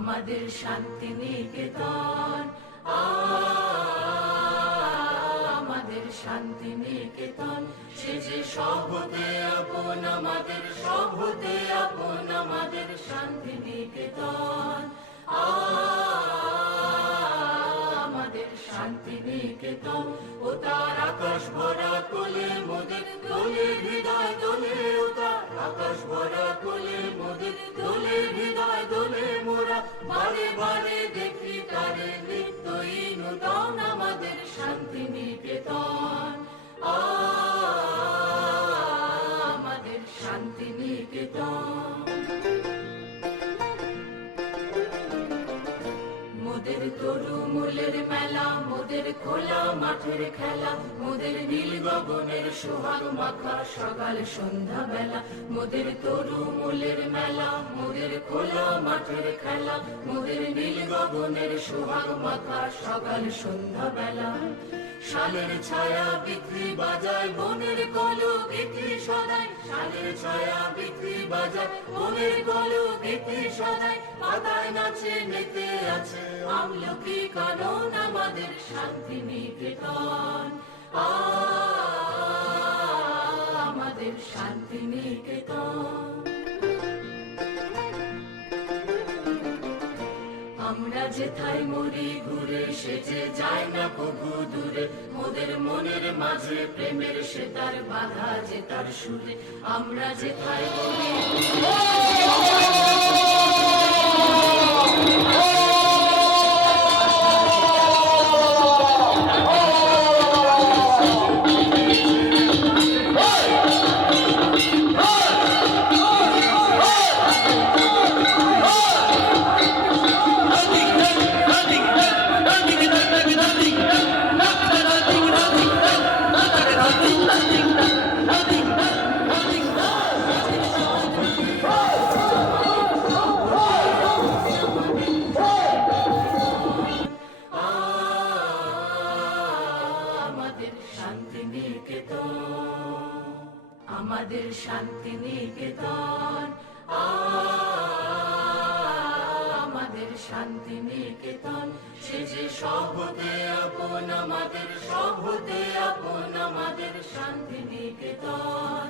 আমাদের শান্তি নিকেতন, আমাদের শান্তি নিকেতন, সে যে সব হতে আপন, আমাদের সব হতে আপন, আমাদের শান্তি নিকেতন, আমাদের শান্তি নিকেতন। ও তার আকাশ ভরা কোলে মোদের দোলে হৃদয় দোলে, ও তার আকাশ ভরা কোলে মোদের দোলে হৃদয় দোলে, মোরা বারে বারে দেখি তারে নিত্যই নূতন, আমাদের শান্তি নিকেতন, আমাদের শান্তি নিকেতন। মোদের তরু মূলের মেলা, মোদের খোলা মাঠের খেলা, মোদের নীল গগনের সোহাগ মাখা সকাল সন্ধ্যা বেলা, মোদের তরু মূলের মেলা, মোদের খোলা মাঠের খেলা, মোদের নীল গগনের সোহাগ মাখা সকাল সন্ধ্যা বেলা। শালের ছায়া বিক্রি বাজায়, বনের কলো বিক্রি সদাই, শালের ছায়া বিক্রি বাজায়, বনের কলো বিক্রি সদাই, পাতায় নাচে মেতে আছে আমলকি কানন, আমাদের শান্তি নিকেতন, আমাদের শান্তি নিকেতন। আমরা যেথায় মরি ঘুরে, সে যে যায় না কভু দূরে, মোদের মনের মাঝে প্রেমের সে তার বাধা যে তার সুরে, আমরা যেথায় মরি শান্তি নিকেতন, আমাদের শান্তি নিকেতন, আমাদের শান্তি নিকেতন, সে যে সব হতে আপন, আমাদের সব হতে আপন, আমাদের শান্তি নিকেতন।